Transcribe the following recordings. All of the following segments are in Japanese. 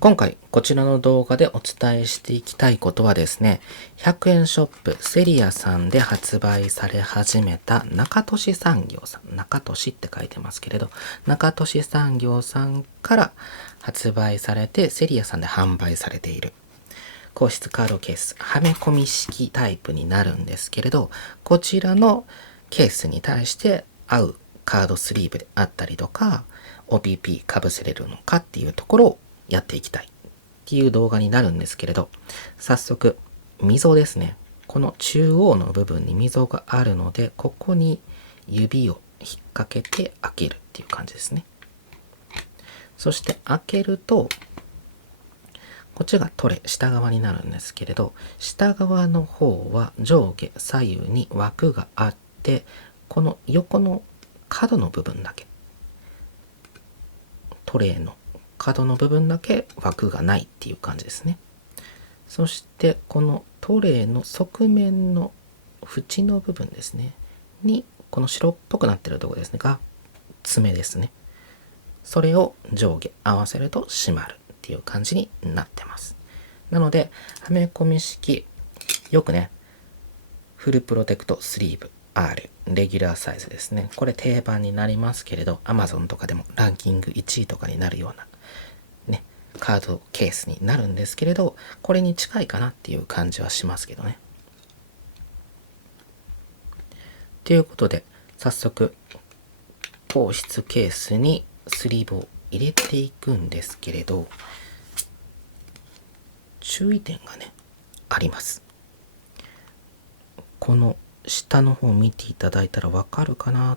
今回こちらの動画でお伝えしていきたいことはですね、100円ショップセリアさんで発売され始めた中戸市産業さん、中戸市って書いてますけれど、中戸市産業さんから発売されてセリアさんで販売されている硬質カードケース、はめ込み式タイプになるんですけれど、こちらのケースに対して合うカードスリーブであったりとか、OPP かぶせれるのかっていうところをやっていきたいっていう動画になるんですけれど、早速溝ですね。この中央の部分に溝があるので、ここに指を引っ掛けて開けるっていう感じですね。そして開けると、こっちがトレ、下側になるんですけれど、下側の方は上下左右に枠があって、この横の角の部分だけ、トレイの角の部分だけ枠がないっていう感じですね。そしてこのトレイの側面の縁の部分ですねに、この白っぽくなってるところですねが爪ですね。それを上下合わせると閉まるっていう感じになってます。なのではめ込み式、よくねフルプロテクトスリーブ R レギュラーサイズですね。これ定番になりますけれど、 Amazon とかでもランキング1位とかになるようなねカードケースになるんですけれど、これに近いかなっていう感じはしますけどね。ということで早速硬質ケースにスリーブを入れていくんですけれど、注意点がねあります。この下の方見ていただいたらわかるかな。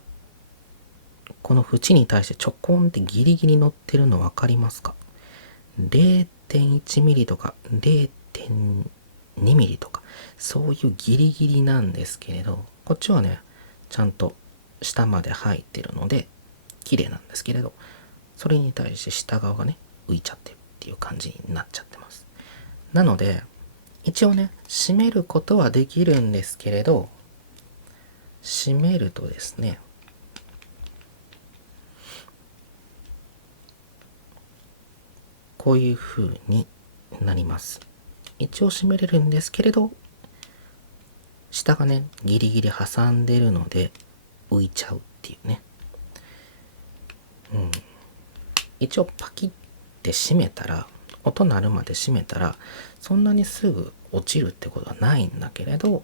この縁に対してちょこんってギリギリ乗ってるの分かりますか？ 0.1 ミリとか 0.2 ミリとか、そういうギリギリなんですけれど、こっちはねちゃんと下まで入ってるので綺麗なんですけれど、それに対して下側がね浮いちゃってるっていう感じになっちゃってます。なので一応ね閉めることはできるんですけれど、閉めるとですね、こういう風になります。一応閉めれるんですけれど、下がねギリギリ挟んでるので浮いちゃうっていうね。一応パキッて閉めたら、音鳴るまで閉めたらそんなにすぐ落ちるってことはないんだけれど、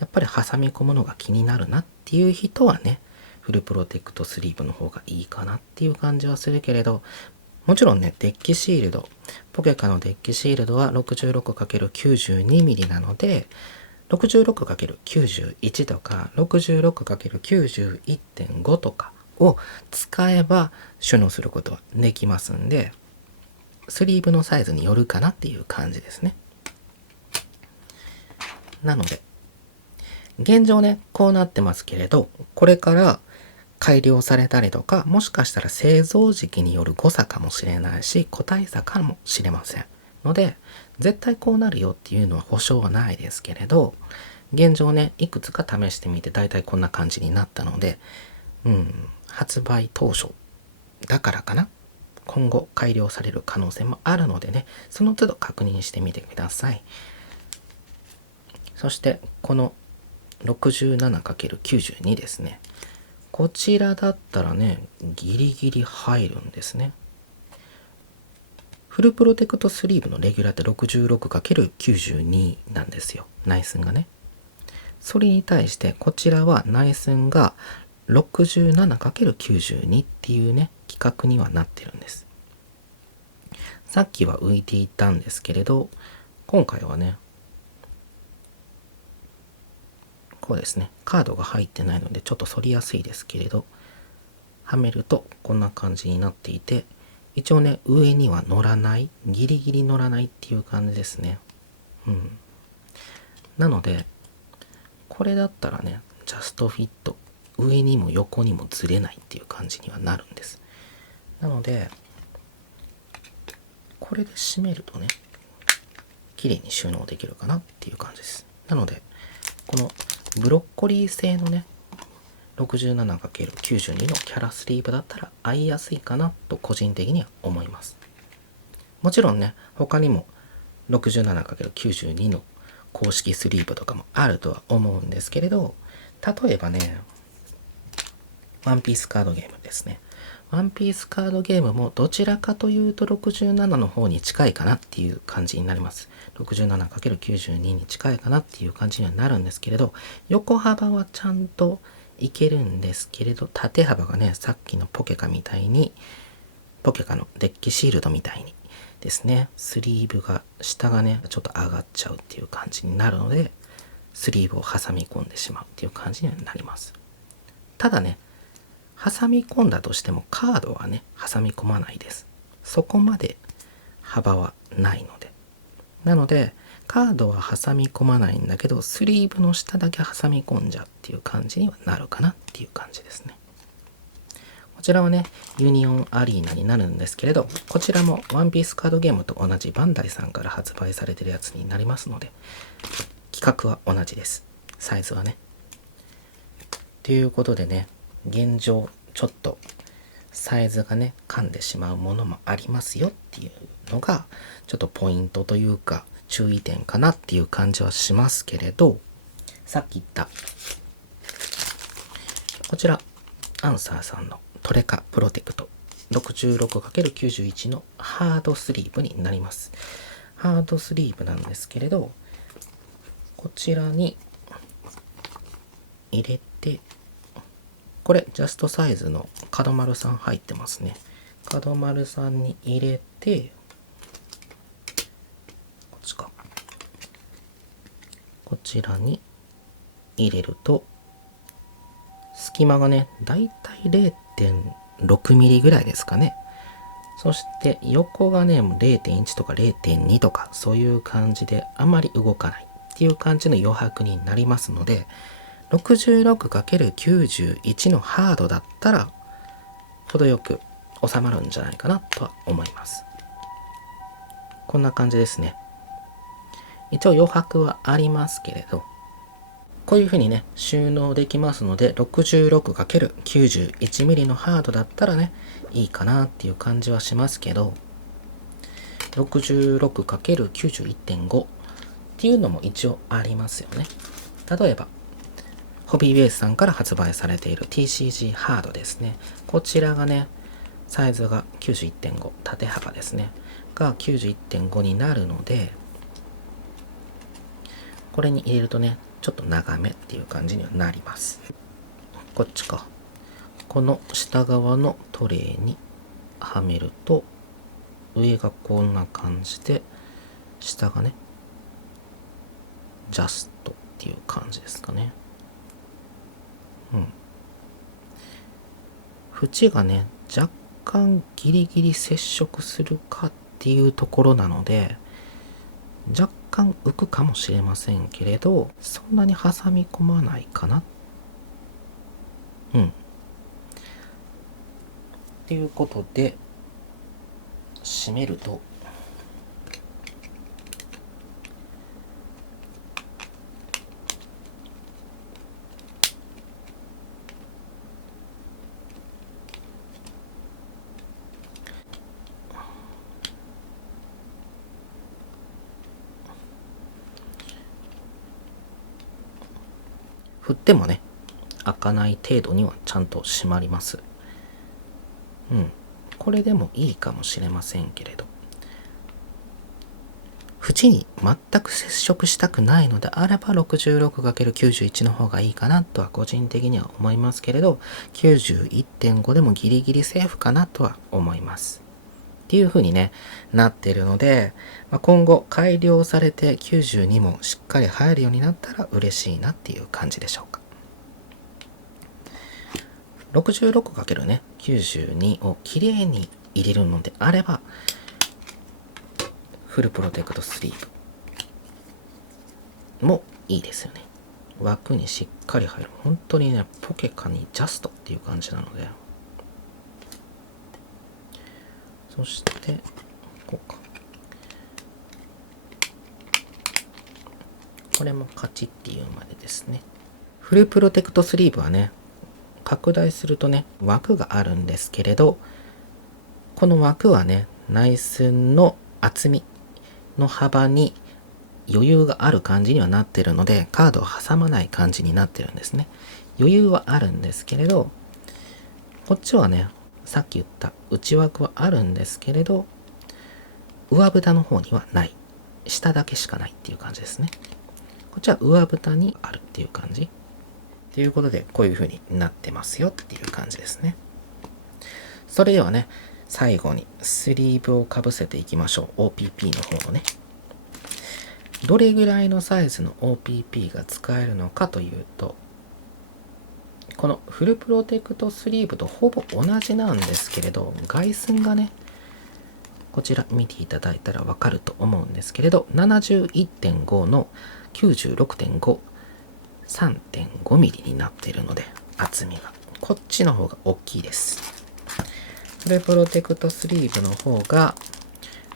やっぱり挟み込むのが気になるなっていう人はね、フルプロテクトスリーブの方がいいかなっていう感じはするけれど、もちろんねデッキシールド、ポケカのデッキシールドは 66×92mm なので、 66×91 とか 66×91.5 とかを使えば収納することはできますんで、スリーブのサイズによるかなっていう感じですね。なので現状ねこうなってますけれど、これから改良されたりとか、もしかしたら製造時期による誤差かもしれないし、個体差かもしれませんので、絶対こうなるよっていうのは保証はないですけれど、現状ねいくつか試してみてだいたいこんな感じになったので、発売当初だからかな、今後改良される可能性もあるのでね、その都度確認してみてください。そしてこの 67×92 ですね、こちらだったらねギリギリ入るんですね。フルプロテクトスリーブのレギュラーって 66×92 なんですよ、内寸がね。それに対してこちらは内寸が 67×92 っていうね規格にはなってるんです。さっきは浮いていたんですけれど、今回はねこうですね、カードが入ってないのでちょっと反りやすいですけれど、はめるとこんな感じになっていて、一応ね上には乗らない、ギリギリ乗らないっていう感じですね。なのでこれだったらねジャストフィット、上にも横にもずれないっていう感じにはなるんです。なのでこれで締めるとね綺麗に収納できるかなっていう感じです。なのでこのブロッコリー製のね 67×92 のキャラスリーブだったら合いやすいかなと個人的には思います。もちろんね、他にも 67×92 の公式スリーブとかもあるとは思うんですけれど、例えばね、ワンピースカードゲームですね。ワンピースカードゲームもどちらかというと67の方に近いかなっていう感じになります。67×92 に近いかなっていう感じにはなるんですけれど、横幅はちゃんといけるんですけれど、縦幅がね、さっきのポケカみたいに、ポケカのデッキシールドみたいにですね、スリーブが、下がね、ちょっと上がっちゃうっていう感じになるので、スリーブを挟み込んでしまうっていう感じにはなります。ただね、挟み込んだとしてもカードはね、挟み込まないです。そこまで幅はないので。なので、カードは挟み込まないんだけど、スリーブの下だけ挟み込んじゃうっていう感じにはなるかなっていう感じですね。こちらはね、ユニオンアリーナになるんですけれど、こちらもワンピースカードゲームと同じバンダイさんから発売されてるやつになりますので、規格は同じです。サイズはね。ということでね、現状ちょっとサイズがね噛んでしまうものもありますよっていうのがちょっとポイントというか注意点かなっていう感じはしますけれど、さっき言ったこちらアンサーさんのトレカプロテクト 66×91 のハードスリーブになります。ハードスリーブなんですけれど、こちらに入れて、これジャストサイズの角丸さん入ってますね。角丸さんに入れて、こっちか、こちらに入れると隙間がねだいたい 0.6 ミリぐらいですかね。そして横がね 0.1 とか 0.2 とかそういう感じであまり動かないっていう感じの余白になりますので、 66×91 のハードだったら程よく収まるんじゃないかなとは思います。こんな感じですね。一応余白はありますけれど、こういう風にね収納できますので、 66×91mm のハードだったらねいいかなっていう感じはしますけど、 66×91.5 っていうのも一応ありますよね。例えばホビーベースさんから発売されている TCG ハードですね。こちらがねサイズが 91.5、 縦幅ですねが 91.5 になるので、これに入れるとねちょっと長めっていう感じにはなります。こっちか、この下側のトレイにはめると上がこんな感じで、下がねジャストっていう感じですかね。縁がね若干ギリギリ接触するかっていうところなので、若干浮くかもしれませんけれど、そんなに挟み込まないかな。っていうことで締めると、振ってもね開かない程度にはちゃんと締まります。これでもいいかもしれませんけれど、縁に全く接触したくないのであれば 66×91 の方がいいかなとは個人的には思いますけれど、 91.5 でもギリギリセーフかなとは思いますっていう風にねなってるので、今後改良されて92もしっかり入るようになったら嬉しいなっていう感じでしょうか。 66×92 をきれいに入れるのであればフルプロテクトスリーブもいいですよね。枠にしっかり入る、本当にねポケカにジャストっていう感じなので、そしてこうか、これもカチッっていうまでですね。フルプロテクトスリーブはね拡大するとね枠があるんですけれど、この枠はね内寸の厚みの幅に余裕がある感じにはなってるので、カードを挟まない感じになってるんですね。余裕はあるんですけれど、こっちはね、さっき言った内枠はあるんですけれど、上蓋の方にはない。下だけしかないっていう感じですね。こっちは上蓋にあるっていう感じ。ということで、こういう風になってますよっていう感じですね。それではね、最後にスリーブをかぶせていきましょう。OPP の方のね。どれぐらいのサイズの OPP が使えるのかというと、このフルプロテクトスリーブとほぼ同じなんですけれど、外寸がね、こちら見ていただいたらわかると思うんですけれど、71.5 の 96.5、3.5 ミリになっているので、厚みが。こっちの方が大きいです。フルプロテクトスリーブの方が、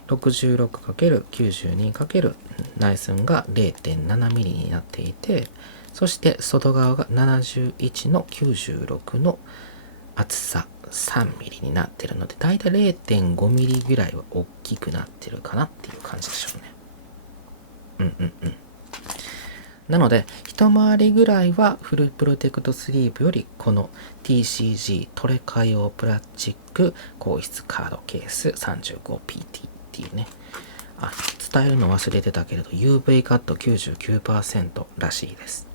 66×92× 内寸が 0.7 ミリになっていて、そして外側が71の96の厚さ3ミリになっているので、だいたい 0.5 ミリぐらいは大きくなってるかなっていう感じでしょうね。なので、一回りぐらいはフルプロテクトスリーブよりこの TCG トレカ用プラスチック硬質カードケース 35PTっていうね。伝えるの忘れてたけれど UV カット 99% らしいです。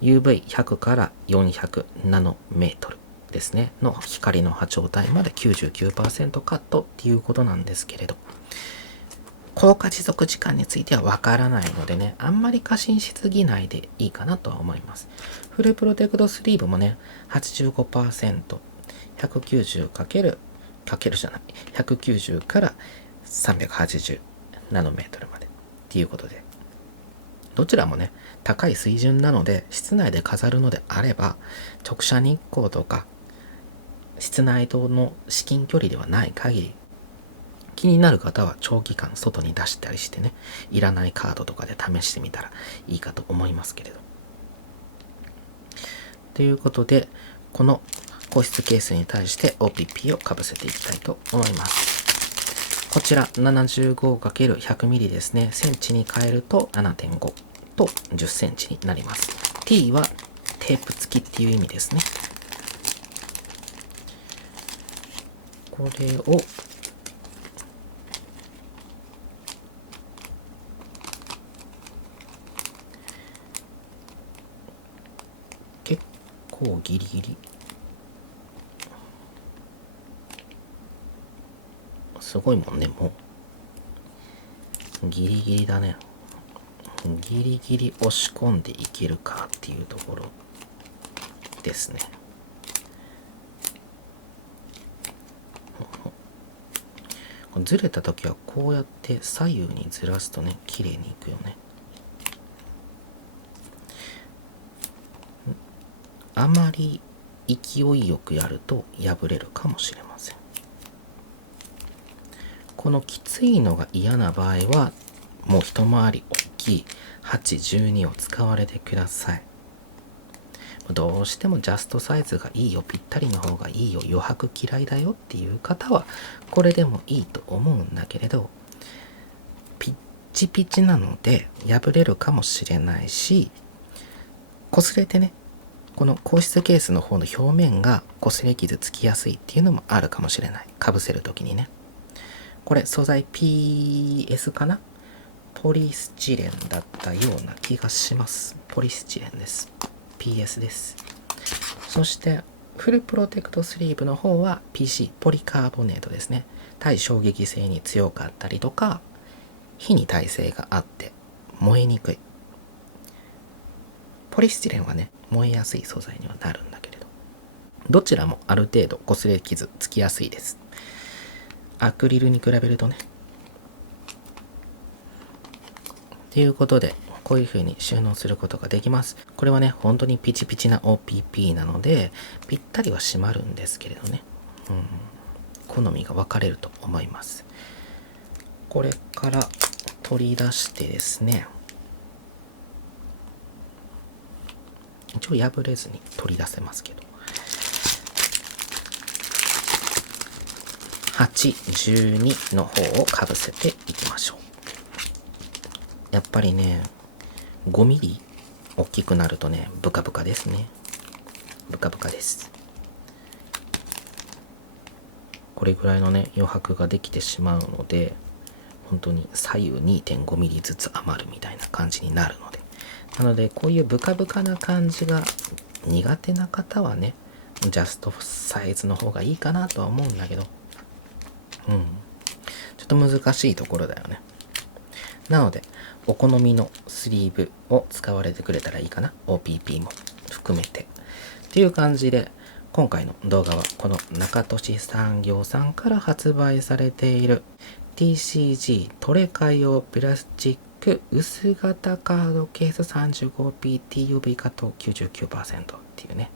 UV100 から400ナノメートルですねの光の波長帯まで 99% カットっていうことなんですけれど、効果持続時間についてはわからないのでね、あんまり過信しすぎないでいいかなとは思います。フルプロテクトスリーブもね 85%、 190× 190から380ナノメートルまでっていうことで、どちらもね高い水準なので、室内で飾るのであれば直射日光とか室内との至近距離ではない限り、気になる方は長期間外に出したりしてね、いらないカードとかで試してみたらいいかと思いますけれど。ということで、この硬質ケースに対して OPP をかぶせていきたいと思います。こちら 75×100mm ですね。センチに変えると 7.5 と10センチになります。T はテープ付きっていう意味ですね。これを結構ギリギリ、すごいもんね、もうギリギリだね。ギリギリ押し込んでいけるかっていうところですね。ずれた時はこうやって左右にずらすとね、綺麗にいくよね。あまり勢いよくやると破れるかもしれません。このきついのが嫌な場合は、もう一回り大きい8、12を使われてください。どうしてもジャストサイズがいいよ、ぴったりの方がいいよ、余白嫌いだよっていう方はこれでもいいと思うんだけれど、ピッチピチなので破れるかもしれないし、擦れてね、この硬質ケースの方の表面が擦れ傷つきやすいっていうのもあるかもしれない。かぶせるときにね。これ素材 PS かな、ポリスチレンだったような気がします。ポリスチレンです。PS です。そしてフルプロテクトスリーブの方は PC ポリカーボネートですね。耐衝撃性に強かったりとか、火に耐性があって燃えにくい。ポリスチレンはね、燃えやすい素材にはなるんだけれど、どちらもある程度擦れ傷つきやすいです。アクリルに比べるとね。ということで、こういう風に収納することができます。これはね、本当にピチピチな OPP なので、ぴったりは締まるんですけれどね。好みが分かれると思います。これから取り出してですね、一応破れずに取り出せますけど。8、12の方をかぶせていきましょう。やっぱりね、5ミリ大きくなるとね、ブカブカですね。ブカブカです。これぐらいのね、余白ができてしまうので、本当に左右 2.5 ミリずつ余るみたいな感じになるので。なので、こういうブカブカな感じが苦手な方はね、ジャストサイズの方がいいかなとは思うんだけど、ちょっと難しいところだよね。なので、お好みのスリーブを使われてくれたらいいかな。OPP も含めて。っていう感じで、今回の動画はこの中戸市産業さんから発売されている TCG トレカ用プラスチック薄型カードケース 35PTUV カット 99% っていうね。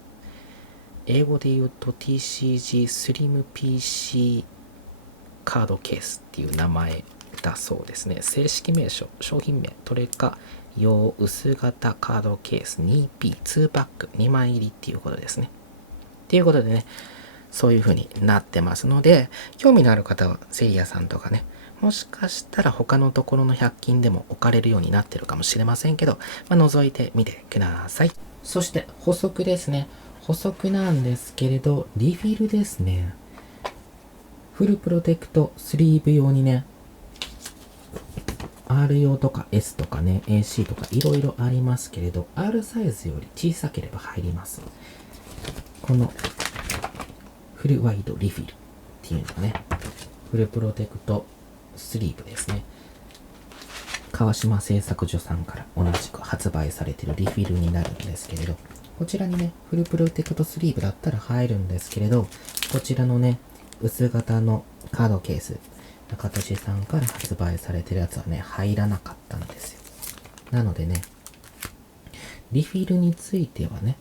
英語で言うと TCG スリム PC カードケースっていう名前だそうですね。正式名称、商品名、トレカ用薄型カードケース 2P2 パック2枚入りっていうことですね。っていうことでね、そういう風になってますので、興味のある方はセリアさんとかね、もしかしたら他のところの100均でも置かれるようになってるかもしれませんけど、覗いてみてください。そして補足ですね。補足なんですけれど、リフィルですね。フルプロテクトスリーブ用にね、R 用とか S とかね、AC とかいろいろありますけれど、R サイズより小さければ入ります。このフルワイドリフィルっていうのがね、フルプロテクトスリーブですね。川島製作所さんから同じく発売されているリフィルになるんですけれど、こちらにね、フルプロテクトスリーブだったら入るんですけれど、こちらのね、薄型のカードケース、中戸市さんから発売されてるやつはね、入らなかったんですよ。なのでね、リフィルについてはね、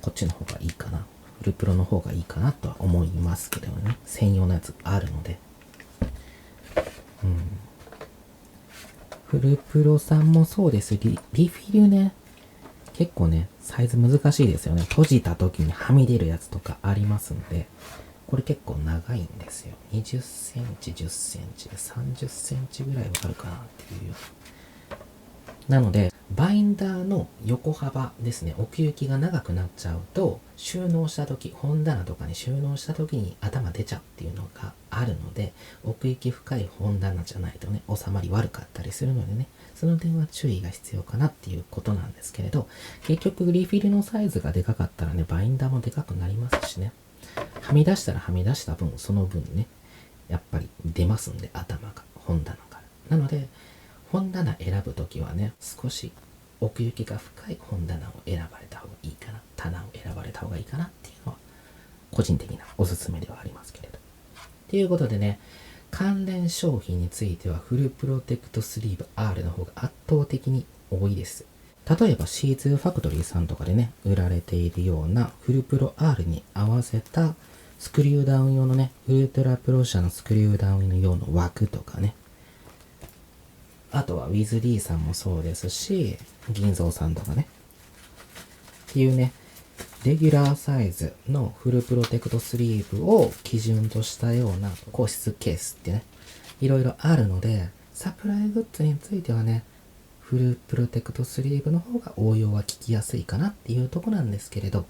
こっちの方がいいかな。フルプロの方がいいかなとは思いますけどね。専用のやつあるので。フルプロさんもそうです。リフィルね、結構ね、サイズ難しいですよね。閉じた時にはみ出るやつとかありますので、これ結構長いんですよ。20センチ、10センチで30センチぐらいはあるかなっていう。なので、バインダーの横幅ですね、奥行きが長くなっちゃうと、収納した時、本棚とかに収納した時に頭出ちゃうっていうのがあるので、奥行き深い本棚じゃないとね、収まり悪かったりするのでね、その点は注意が必要かなっていうことなんですけれど、結局リフィルのサイズがでかかったらね、バインダーもでかくなりますしね、はみ出したらはみ出した分、その分ね、やっぱり出ますんで、頭が、本棚から。なので、本棚選ぶときはね、少し奥行きが深い本棚を選ばれた方がいいかな、棚を選ばれた方がいいかなっていうのは、個人的なおすすめではありますけれど。ということでね、関連商品についてはフルプロテクトスリーブ R の方が圧倒的に多いです。例えば C2 ファクトリーさんとかでね、売られているようなフルプロ R に合わせたスクリューダウン用のね、ウルトラプロ社のスクリューダウン用の枠とかね、あとは WithD さんもそうですし、銀蔵さんとかね。っていうね、レギュラーサイズのフルプロテクトスリーブを基準としたような個室ケースってね、いろいろあるので、サプライグッズについてはね、フルプロテクトスリーブの方が応用は効きやすいかなっていうとこなんですけれど、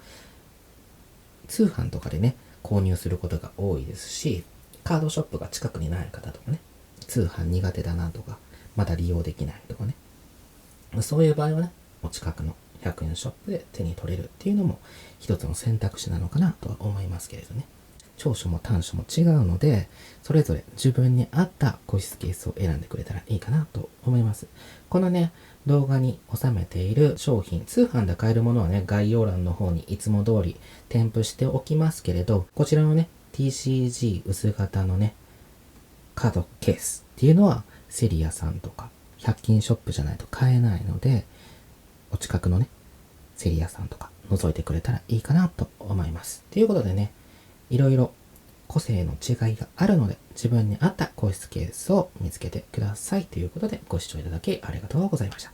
通販とかでね、購入することが多いですし、カードショップが近くにない方とかね、通販苦手だなとか、まだ利用できないとかね。そういう場合はね、お近くの100円ショップで手に取れるっていうのも一つの選択肢なのかなとは思いますけれどね。長所も短所も違うので、それぞれ自分に合った個室ケースを選んでくれたらいいかなと思います。このね、動画に収めている商品、通販で買えるものはね、概要欄の方にいつも通り添付しておきますけれど、こちらのね、TCG 薄型のね、カードケースっていうのは、セリアさんとか100均ショップじゃないと買えないので、お近くのね、セリアさんとか覗いてくれたらいいかなと思います。ということでね、いろいろ個性の違いがあるので、自分に合った個室ケースを見つけてくださいということで、ご視聴いただきありがとうございました。